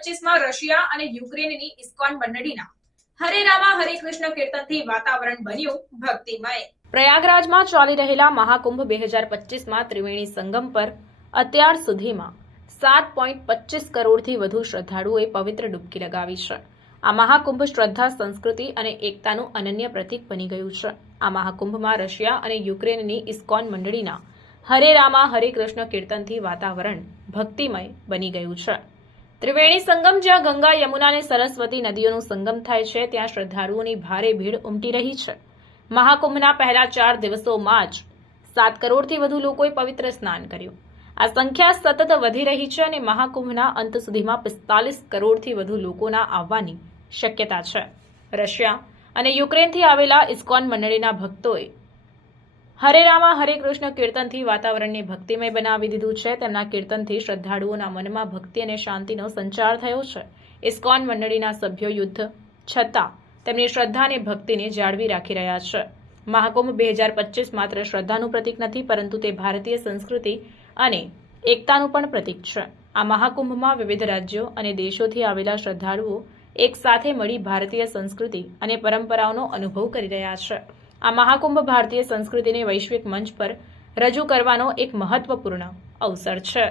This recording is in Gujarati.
મહાકુંભમાં રશિયા અને યુક્રેનની ઇસ્કોન મંડળીના હરે રામા, હરે કૃષ્ણ કીર્તનથી વાતાવરણ બન્યું ભક્તિમય. પ્રયાગરાજમાં ચાલી રહેલા મહાકુંભ બે હજાર પચીસમાં ત્રિવેણી સંગમ પર અત્યાર સુધીમાં સાત પોઈન્ટ પચીસ કરોડથી વધુ શ્રદ્ધાળુઓએ પવિત્ર ડૂબકી લગાવી છે. આ મહાકુંભ શ્રદ્ધા, સંસ્કૃતિ અને એકતાનું અનન્ય પ્રતીક બની ગયું છે. આ મહાકુંભમાં રશિયા અને યુક્રેનની ઇસ્કોન મંડળીના હરે રામા, હરે કૃષ્ણ કીર્તનથી વાતાવરણ ભક્તિમય બની ગયું છે. ત્રિવેણી સંગમ, જ્યાં ગંગા યમુના અને સરસ્વતી નદીઓનું સંગમ થાય છે, ત્યાં શ્રદ્ધાળુઓની ભારે ભીડ ઉમટી રહી છે. મહાકુંભના પહેલા ચાર દિવસોમાં જ સાત કરોડથી વધુ લોકોએ પવિત્ર સ્નાન કર્યું. આ સંખ્યા સતત વધી રહી છે અને મહાકુંભના અંત સુધીમાં પિસ્તાલીસ કરોડથી વધુ લોકોના આવવાની શક્યતા છે. રશિયા અને યુક્રેનથી આવેલા ઇસ્કોન મંડળીના ભક્તોએ હરે રામા, હરે કૃષ્ણ કીર્તનથી વાતાવરણને ભક્તિમય બનાવી દીધું છે. તેમના કીર્તનથી શ્રદ્ધાળુઓના મનમાં ભક્તિ અને શાંતિનો સંચાર થયો છે. ઇસ્કોન મંડળીના સભ્યો યુદ્ધ છતાં તેમની શ્રદ્ધા અને ભક્તિને જાળવી રાખી રહ્યા છે. મહાકુંભ બે હજાર પચીસ માત્ર શ્રદ્ધાનું પ્રતીક નથી, પરંતુ તે ભારતીય સંસ્કૃતિ અને એકતાનું પણ પ્રતીક છે. આ મહાકુંભમાં વિવિધ રાજ્યો અને દેશોથી આવેલા શ્રદ્ધાળુઓ એક સાથે મળી ભારતીય સંસ્કૃતિ અને પરંપરાઓનો અનુભવ કરી રહ્યા છે. આ મહાકુંભ ભારતીય સંસ્કૃતિને વૈશ્વિક મંચ પર રજૂ કરવાનો એક મહત્વપૂર્ણ અવસર છે.